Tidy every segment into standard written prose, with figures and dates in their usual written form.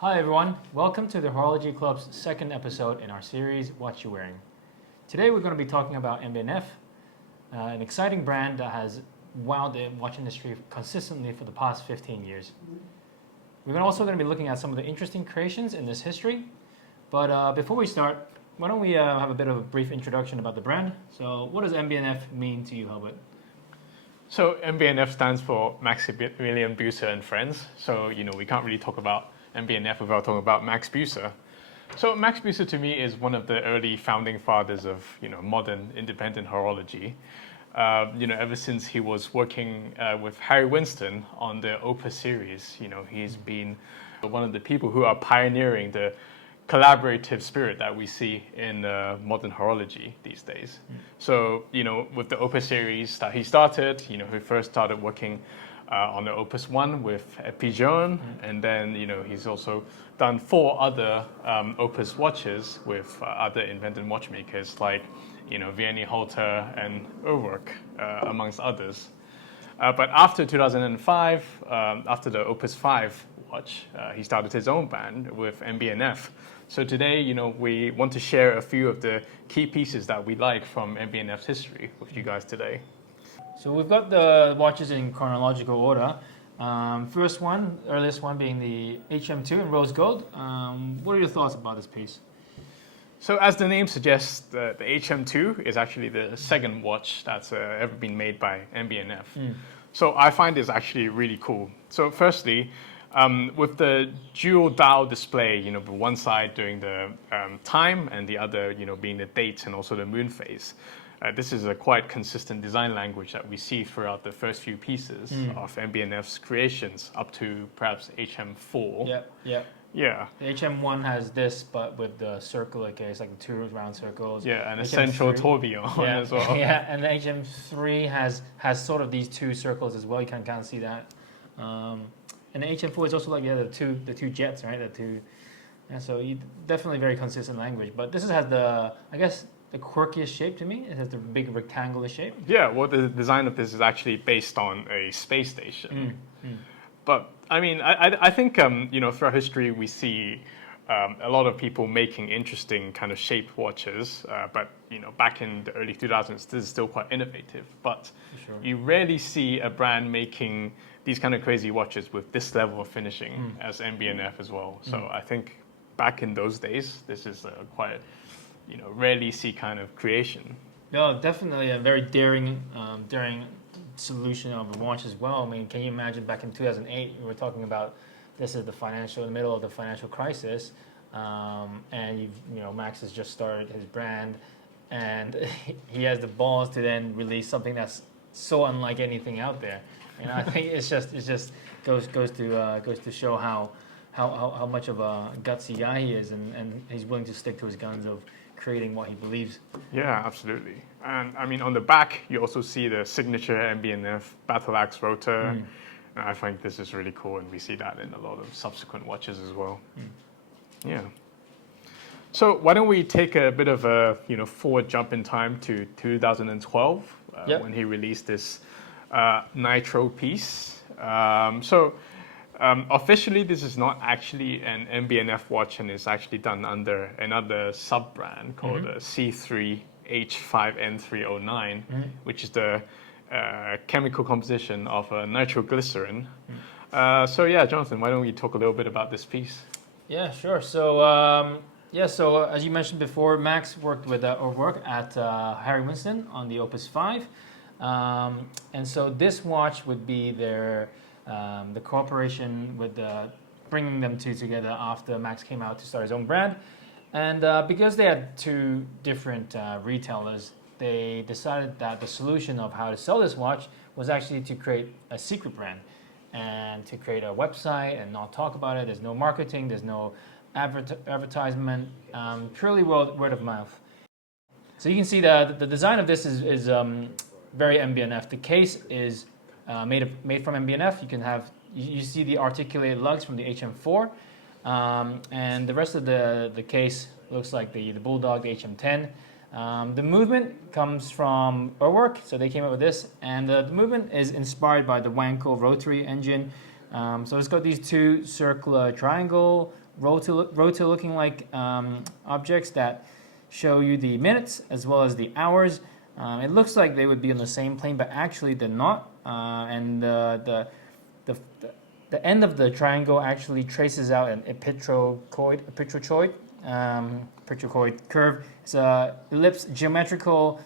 Hi everyone, welcome to the Horology Club's second episode in our series, What You Wearing. Today we're going to be talking about MB&F, an exciting brand that has wowed the watch industry consistently for the past 15 years. We're also going to be looking at some of the interesting creations in this history, but before we start, why don't we have a bit of a brief introduction about the brand. So what does MB&F mean to you, Albert? So MB&F stands for Maximilian Büsser and Friends. So, we can't really talk about MB&F without talking about Max Büsser. So Max Büsser to me is one of the early founding fathers of, modern independent horology. Ever since he was working with Harry Winston on the Opus series, he's been one of the people who are pioneering the collaborative spirit that we see in modern horology these days. So, with the Opus series that he started, he first started working on the Opus 1 with Pigeon, and then, he's also done 4 other Opus watches with other independent watchmakers like, Vianney Halter and Urwerk, amongst others. But after 2005, after the Opus 5 watch, he started his own brand with MB&F. So today, we want to share a few of the key pieces that we like from MB&F's history with you guys today. So we've got the watches in chronological order. Earliest one being the HM2 in rose gold. What are your thoughts about this piece? So as the name suggests, the HM2 is actually the second watch that's ever been made by MB&F. So I find this actually really cool. So firstly, with the dual dial display, one side doing the time and the other, being the date and also the moon phase. This is a quite consistent design language that we see throughout the first few pieces of MB&F's creations up to perhaps HM4. Yeah. The HM1 has this, but with the circular case, like the 2 round circles. Yeah, and a central tourbillon as well. Yeah, and the HM3 has sort of these 2 circles as well. You can kind of see that. And the HM4 is also like the two jets, right? So definitely very consistent language. But this has the quirkiest shape to me. It has the big rectangular shape. Yeah, well, the design of this is actually based on a space station. But I mean, I think throughout history we see a lot of people making interesting kind of shaped watches. But back in the early 2000s, this is still quite innovative. But you rarely see a brand making these kind of crazy watches with this level of finishing as MB&F as well. So I think back in those days, this is quite rarely see kind of creation. No, definitely a very daring solution of a watch as well. I mean, can you imagine back in 2008, we were talking about this is the middle of the financial crisis, and Max has just started his brand, and he has the balls to then release something that's so unlike anything out there. I think it just goes to show how much of a gutsy guy he is, and he's willing to stick to his guns of creating what he believes. Yeah, absolutely. And I mean, on the back, you also see the signature MB&F battle axe rotor. And I think this is really cool, and we see that in a lot of subsequent watches as well. Yeah. So why don't we take a bit of a forward jump in time to 2012 when he released this Nitro piece. Officially, this is not actually an MB&F watch, and it's actually done under another sub-brand called C3H5N309, which is the chemical composition of nitroglycerin. Jonathan, why don't we talk a little bit about this piece? Yeah, sure. So, so as you mentioned before, Max worked with Urwerk at Harry Winston on the Opus 5. And so this watch would be the cooperation with bringing them together after Max came out to start his own brand. And because they had 2 different retailers, they decided that the solution of how to sell this watch was actually to create a secret brand and to create a website and not talk about it. There's no marketing, there's no advertisement, purely word of mouth. So you can see the design of this is very MB&F. The case is made from MB&F. You see the articulated lugs from the HM4, and the rest of the case looks like the Bulldog, the HM10. The movement comes from Urwerk, so they came up with this, and the movement is inspired by the Wankel rotary engine. So it's got these 2 circular triangle rota looking like objects that show you the minutes as well as the hours. It looks like they would be on the same plane, but actually they're not. And the end of the triangle actually traces out an epitrochoid curve. It's a geometrical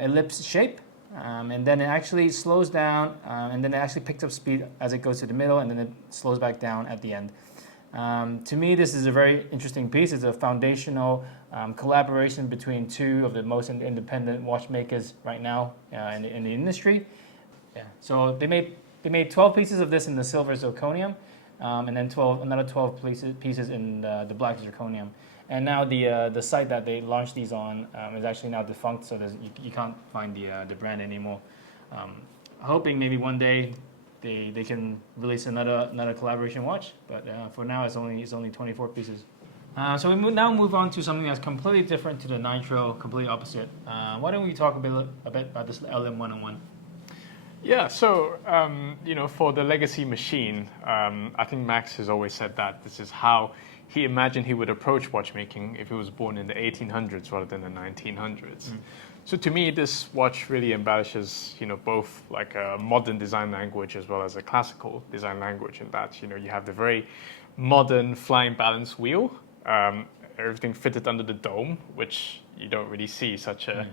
ellipse shape, and then it actually slows down, and then it actually picks up speed as it goes to the middle, and then it slows back down at the end. To me, this is a very interesting piece. It's a foundational collaboration between two of the most independent watchmakers right now in the industry. Yeah. So they made 12 pieces of this in the silver zirconium, and then another 12 pieces in the black zirconium. And now the site that they launched these on is actually now defunct, so you can't find the brand anymore. Hoping maybe one day they can release another collaboration watch, but for now it's only 24 pieces. So we now move on to something that's completely different to the Nitro, completely opposite. Why don't we talk a bit about this LM101? Yeah, so for the legacy machine, I think Max has always said that this is how he imagined he would approach watchmaking if he was born in the 1800s rather than the 1900s. So to me, this watch really embellishes, both like a modern design language as well as a classical design language. In that, you have the very modern flying balance wheel, everything fitted under the dome, which you don't really see such a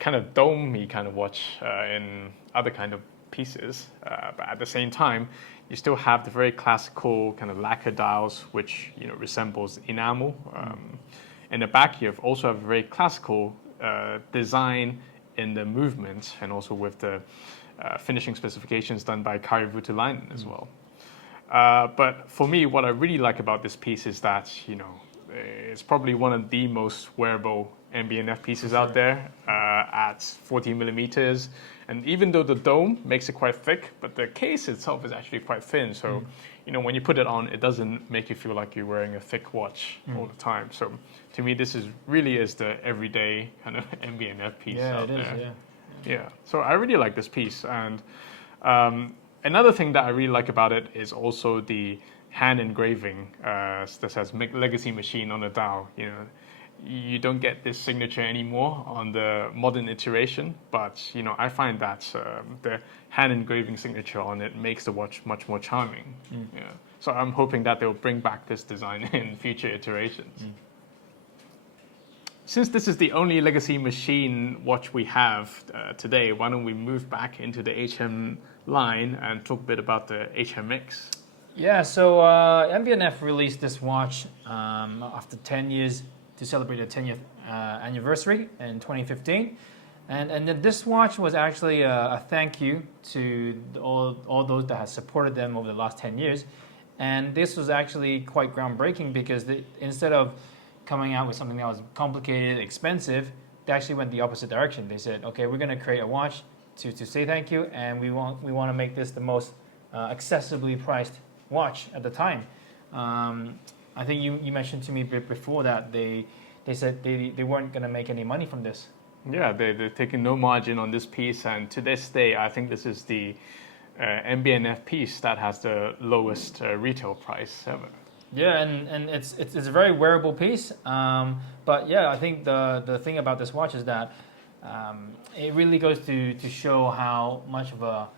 kind of dome-y kind of watch in other kind of pieces. But at the same time, you still have the very classical kind of lacquer dials, which resembles enamel. In the back, you also have a very classical design in the movement, and also with the finishing specifications done by Kari Voutilainen as well. But for me, what I really like about this piece is that it's probably one of the most wearable MB&F pieces out there at 14 millimeters. And even though the dome makes it quite thick, but the case itself is actually quite thin. So, when you put it on, it doesn't make you feel like you're wearing a thick watch all the time. So to me, this really is the everyday kind of MB&F piece out there. Yeah. So I really like this piece. And another thing that I really like about it is also the hand engraving that says Legacy Machine on the dial. You don't get this signature anymore on the modern iteration, but I find that the hand engraving signature on it makes the watch much more charming. Yeah. So I'm hoping that they'll bring back this design in future iterations. Since this is the only Legacy Machine watch we have today, why don't we move back into the HM line and talk a bit about the HMX? Yeah, so MB&F released this watch after 10 years to celebrate the 10th anniversary in 2015. And then this watch was actually a thank you to all those that have supported them over the last 10 years. And this was actually quite groundbreaking because instead of coming out with something that was complicated, expensive, they actually went the opposite direction. They said, okay, we're going to create a watch to say thank you, and we want to make this the most accessibly priced watch at the time. I think you mentioned to me before that they said they weren't going to make any money from this. Yeah, they're taking no margin on this piece, and to this day, I think this is the MB&F piece that has the lowest retail price ever. Yeah, and it's a very wearable piece. But yeah, I think the thing about this watch is that it really goes to show how much of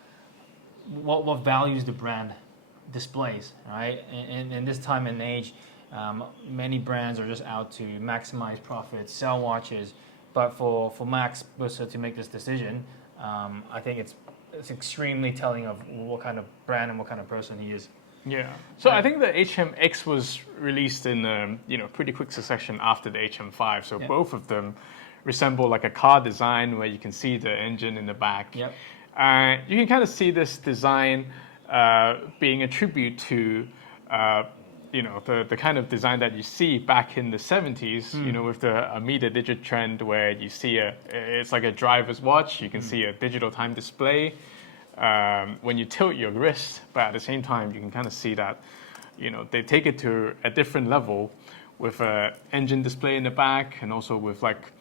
what values the brand displays, right? In this time and age, many brands are just out to maximize profits, sell watches. But for Max Busse to make this decision, I think it's extremely telling of what kind of brand and what kind of person he is. Yeah. So I think the HMX was released in pretty quick succession after the HM5. So both of them resemble like a car design where you can see the engine in the back. Yep. You can kind of see this design being a tribute to the kind of design that you see back in the 70s, with the Amida Digit trend where you see it's like a driver's watch. You can see a digital time display when you tilt your wrist, but at the same time, you can kind of see that, they take it to a different level with an engine display in the back and also with like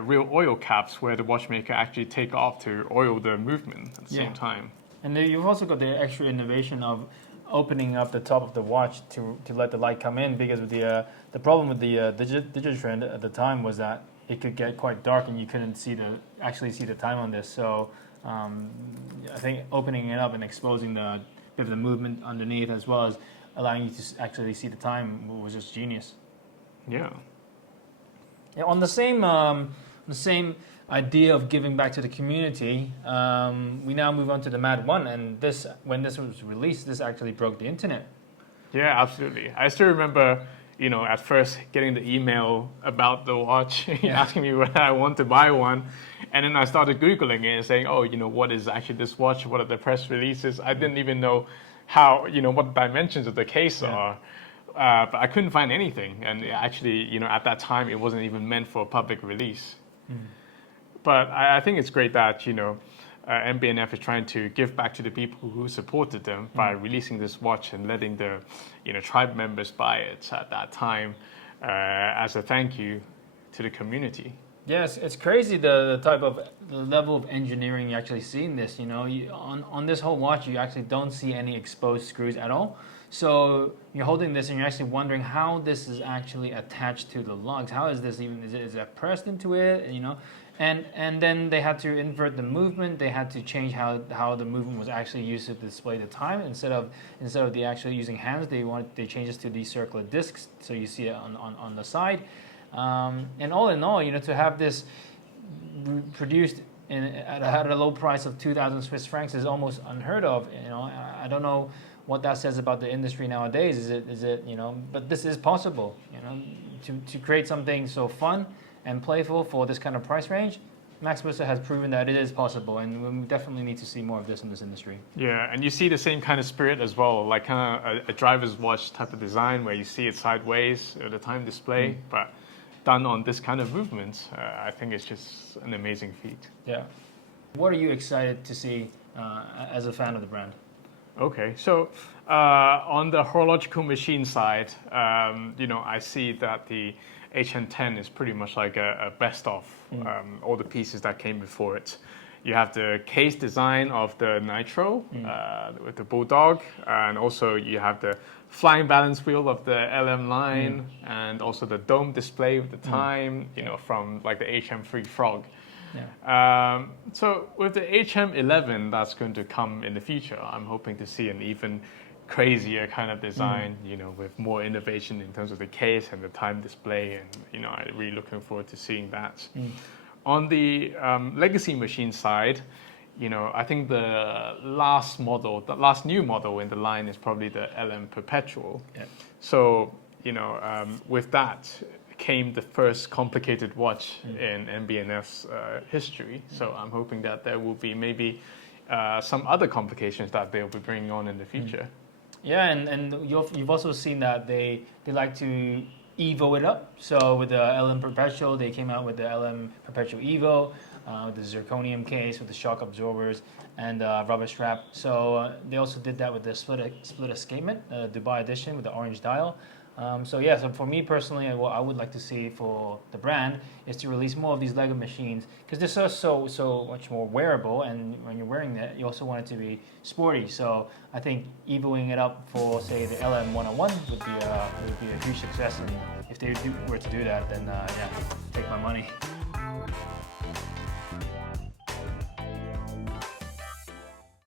real oil caps where the watchmaker actually take off to oil the movement at the same time. And then you've also got the extra innovation of opening up the top of the watch to let the light come in, because with the problem with the Digitrend at the time was that it could get quite dark and you couldn't actually see the time on this. So I think opening it up and exposing the bit of the movement underneath, as well as allowing you to actually see the time, was just genius. Yeah. Yeah, on the same idea of giving back to the community, we now move on to the Mad 1, and when this was released, this actually broke the internet. Yeah, absolutely. I still remember, at first getting the email about the watch, asking me whether I want to buy one, and then I started Googling it and saying, what is actually this watch? What are the press releases? I didn't even know how, what the dimensions of the case are. But I couldn't find anything, and actually, at that time, it wasn't even meant for a public release. But I think it's great that, MB&F is trying to give back to the people who supported them by releasing this watch and letting the, tribe members buy it at that time as a thank you to the community. Yes, it's crazy the level of engineering you actually see in this. On this whole watch, you actually don't see any exposed screws at all. So you're holding this and you're actually wondering how this is actually attached to the lugs. How is this even? Is it pressed into it? And then they had to invert the movement. They had to change how the movement was actually used to display the time. Instead of the actually using hands, they changed this to these circular discs, so you see it on the side. And all in all, to have this produced at a low price of 2,000 Swiss francs is almost unheard of. I don't know what that says about the industry nowadays. Is it but this is possible, to create something so fun and playful for this kind of price range. Max Büsser has proven that it is possible, and we definitely need to see more of this in this industry. Yeah, and you see the same kind of spirit as well, like kind of a driver's watch type of design where you see it sideways, the time display, but done on this kind of movement. I think it's just an amazing feat. Yeah. What are you excited to see as a fan of the brand? Okay, so on the horological machine side, I see that the HN10 is pretty much like a best of all the pieces that came before it. You have the case design of the Nitro with the Bulldog, and also you have the flying balance wheel of the LM line, and also the dome display with the time, from like the HM3 Frog. Yeah. So with the HM11 that's going to come in the future, I'm hoping to see an even crazier kind of design, with more innovation in terms of the case and the time display, and I'm really looking forward to seeing that. On the legacy machine side, I think the last new model in the line is probably the LM Perpetual. Yeah. So with that came the first complicated watch in MB&F's history. So I'm hoping that there will be maybe some other complications that they'll be bringing on in the future. Yeah, and you've also seen that they like to Evo it up. So with the LM Perpetual, they came out with the LM Perpetual Evo, with the zirconium case, with the shock absorbers, and rubber strap. So they also did that with the split escapement, Dubai edition with the orange dial. So for me personally, what I would like to see for the brand is to release more of these Lego machines, because they're so much more wearable, and when you're wearing that, you also want it to be sporty. So I think evoing it up for, say, the LM101 would be a huge success, and if they were to do that, then take my money.